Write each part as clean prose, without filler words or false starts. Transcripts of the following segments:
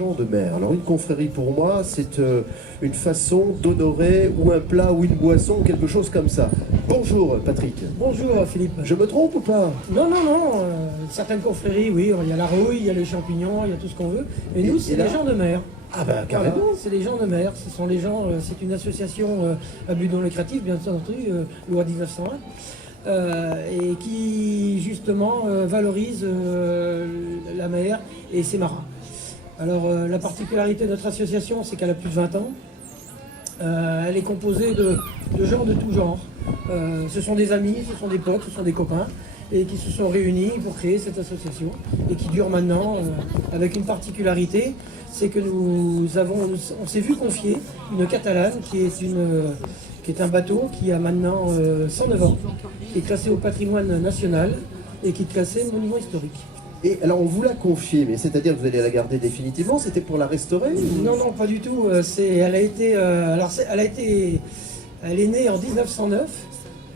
gens de mer. Alors une confrérie pour moi, c'est une façon d'honorer ou un plat ou une boisson ou quelque chose comme ça. Bonjour Patrick. Bonjour Philippe. Je me trompe ou pas? Non, certaines confréries, oui, il y a la rouille, il y a les champignons, il y a tout ce qu'on veut. Mais nous, c'est les gens de mer. Ah ben carrément. Voilà, c'est les gens de mer, ce sont les gens, c'est une association à but non lucratif, bien entendu, loi 1901, et qui justement valorise la mer et ses marins. Alors la particularité de notre association, c'est qu'elle a plus de 20 ans. Elle est composée de gens de tout genre. Ce sont des amis, ce sont des potes, ce sont des copains, et qui se sont réunis pour créer cette association, et qui dure maintenant avec une particularité, c'est que on s'est vu confier une Catalane qui est un bateau qui a maintenant 109 ans, qui est classé au patrimoine national et qui est classé monument historique. Et alors on vous l'a confié, mais c'est-à-dire que vous allez la garder définitivement? C'était pour la restaurer ou... Non, pas du tout. Elle est née en 1909.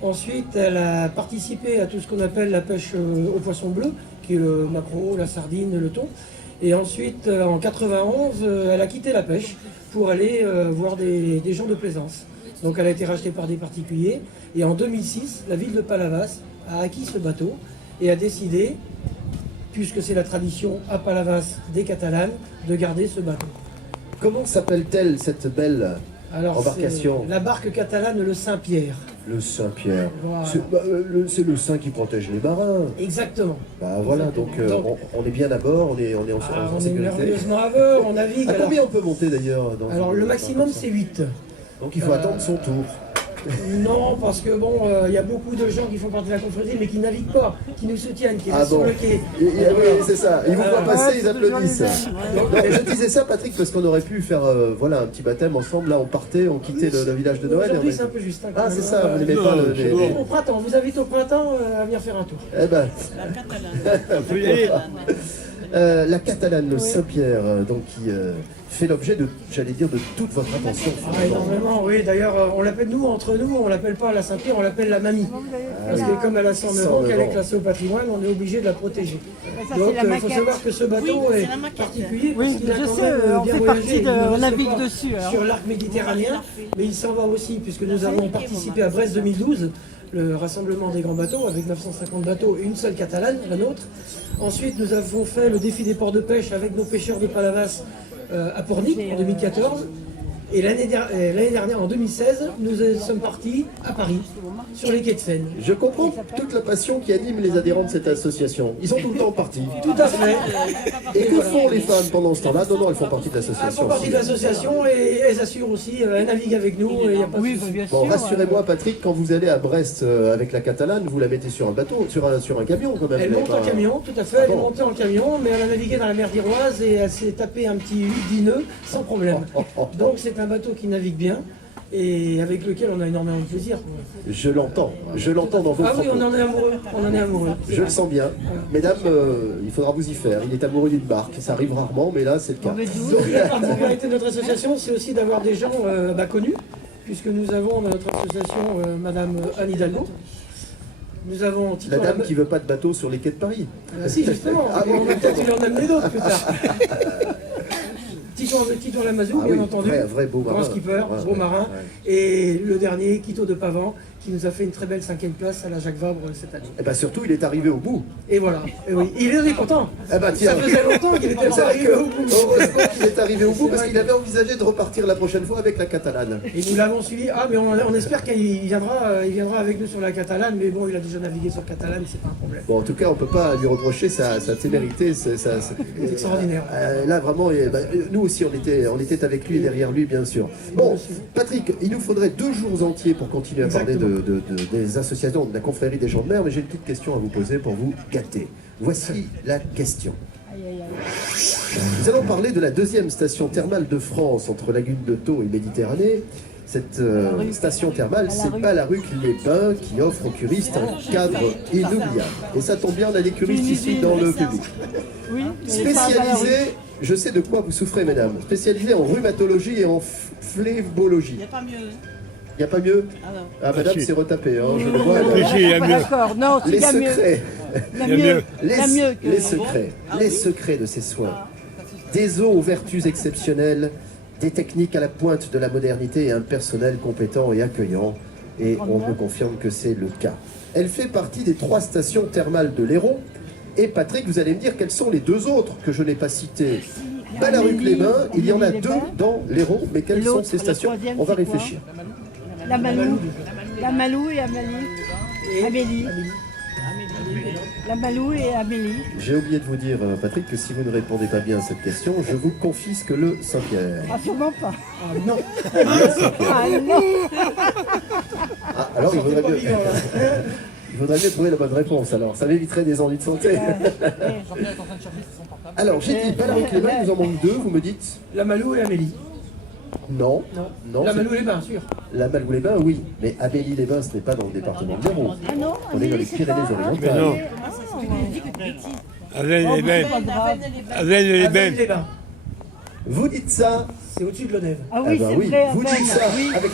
Ensuite, elle a participé à tout ce qu'on appelle la pêche au poisson bleu, qui est le maquereau, la sardine, le thon. Et ensuite, en 91, elle a quitté la pêche pour aller voir des gens de plaisance. Donc elle a été rachetée par des particuliers. Et en 2006, la ville de Palavas a acquis ce bateau et a décidé, puisque c'est la tradition à Palavas des Catalanes, de garder ce bateau. Comment s'appelle-t-elle cette belle embarcation? La barque catalane, le Saint-Pierre. Le Saint-Pierre. Voilà. C'est le Saint qui protège les marins. Exactement. Bah voilà, donc on est bien à bord, on est en sécurité. On est merveilleusement à bord, on navigue. À combien on peut monter d'ailleurs? Alors le maximum c'est 8. Donc il faut attendre son tour. Non, parce que bon, il y a beaucoup de gens qui font partie de la confrérie, mais qui naviguent pas, qui nous soutiennent, qui restent sur le quai. Oui, c'est ça. Ils vous voient passer, ils applaudissent. Non, je disais ça, Patrick, parce qu'on aurait pu faire voilà, un petit baptême ensemble. Là, on partait, on quittait le village de Noël. Aujourd'hui, c'est un peu juste. Ah, c'est ça, vous n'aimez pas le... Au printemps, vous invite au printemps à venir faire un tour. Eh ben... La Catalane. La Catalane, le Saint-Pierre, donc qui fait l'objet de, j'allais dire, de toute votre attention. Énormément, oui. D'ailleurs, on l'appelle entre nous, on l'appelle pas la Saint-Pierre, on l'appelle la mamie. Parce que comme elle a 109 ans, qu'elle est classée au patrimoine, on est obligé de la protéger. Donc, il faut savoir que ce bateau est particulier. Oui, parce qu'il a je quand sais, même on bien fait voyagé. partie on navigue dessus. Sur l'arc méditerranéen, mais il s'en va aussi, puisque nous avons participé à Brest 2012, le rassemblement des grands bateaux, avec 950 bateaux et une seule catalane, la nôtre. Ensuite, nous avons fait le défi des ports de pêche avec nos pêcheurs de Palavas à Pornic en 2014. Et l'année dernière, en 2016, nous sommes partis à Paris, sur les quais de Seine. Je comprends toute la passion qui anime les adhérents de cette association. Ils sont tout le temps partis. Tout à fait. Et que font les femmes pendant ce temps-là? Non, elles font partie de Elles l'association. font partie de l'association et elles assurent aussi, elles naviguent avec nous. Et y a pas de souci. bien Bon, rassurez-moi, Patrick, quand vous allez à Brest avec la Catalane, vous la mettez sur un bateau, sur un camion quand même. Elle monte en camion, tout à fait, elle est montée en camion, mais elle a navigué dans la mer d'Iroise et elle s'est tapé un petit 8 nœuds sans problème. Donc c'est un bateau qui navigue bien et avec lequel on a énormément de plaisir. Je l'entends dans vos Ah oui, propos. on en est amoureux, Je le sens bien. Mesdames, il faudra vous y faire. Il est amoureux d'une barque. Ça arrive rarement, mais là, c'est le cas. Donc la particularité de notre association, c'est aussi d'avoir des gens connus, puisque nous avons dans notre association Madame Anne Hidalgo. Nous avons Tito La dame qui veut pas de bateau sur les quais de Paris. Si, justement, on va peut-être lui en amener d'autres plus tard. Tito Lamazou, bien entendu, vrai beau marin. grand skipper, beau marin, et le dernier, Quito de Pavan, qui nous a fait une très belle 5e place à la Jacques Vabre cette année. Et bien surtout, il est arrivé au bout. Et voilà, et oui, il est content. Eh ben, tiens. Ça faisait longtemps qu'il était arrivé au bout. Heureusement qu'il est arrivé au bout parce qu'il avait envisagé de repartir la prochaine fois avec la Catalane. Et nous l'avons suivi, mais on espère qu'il viendra avec nous sur la Catalane, mais bon, il a déjà navigué sur Catalane, c'est pas un problème. Bon, en tout cas, on peut pas lui reprocher sa témérité. C'est extraordinaire. Là, vraiment, nous aussi, on était avec lui et derrière lui, bien sûr. Bon, Patrick, il nous faudrait 2 jours entiers pour continuer à parler des associations, de la confrérie des gens de mer, mais j'ai une petite question à vous poser pour vous gâter. Voici la question. Nous allons parler de la 2e station thermale de France entre Lagune de Thau et Méditerranée. Cette station thermale, c'est pas la rue Les Bains qui offre aux curistes un cadre inoubliable. Et ça tombe bien, on a des curistes ici dans le public. Spécialisé, je sais de quoi vous souffrez, mesdames, spécialisé en rhumatologie et en phlébologie. Il n'y a pas mieux. Il n'y a pas mieux? Ah non. Ah, madame, c'est retapé, hein, je le vois. D'accord, non, Les il y a mieux. secrets. La mieux. La mieux. Les secrets. Les secrets de ces soins. Des eaux aux vertus exceptionnelles, des techniques à la pointe de la modernité et un personnel compétent et accueillant. Et on me confirme que c'est le cas. Elle fait partie des 3 stations thermales de l'Hérault. Et Patrick, vous allez me dire quelles sont les 2 autres que je n'ai pas citées. Ballaruc-les-Bains, il y en a 2 dans l'Hérault, mais quelles sont ces stations? On va réfléchir. La Malou et Amélie. La Malou et Amélie. J'ai oublié de vous dire, Patrick, que si vous ne répondez pas bien à cette question, je vous confisque le Saint-Pierre. Ah, sûrement pas. Ah non. Ah non. Ah, alors il vaudrait mieux... Il vaudrait mieux trouver la bonne réponse, alors ça m'éviterait des ennuis de santé. Alors j'ai dit Ballaruc-les-Bains, il nous en manque 2, vous me dites? La Malou et Amélie. Non. La Malou-les-Bains, sûr. La Malou-les-Bains, oui. Mais Amélie-les-Bains, ce n'est pas dans le département de l'Hérault. Ah non, On est dans les c'est pas. Pyrénées-Orientales. non. Avesnes-les-Bains. Les Bains. Vous dites ça? C'est au-dessus de l'Odève. Ah oui, bah c'est oui, vrai. vous dites Avesnes, ça oui. avec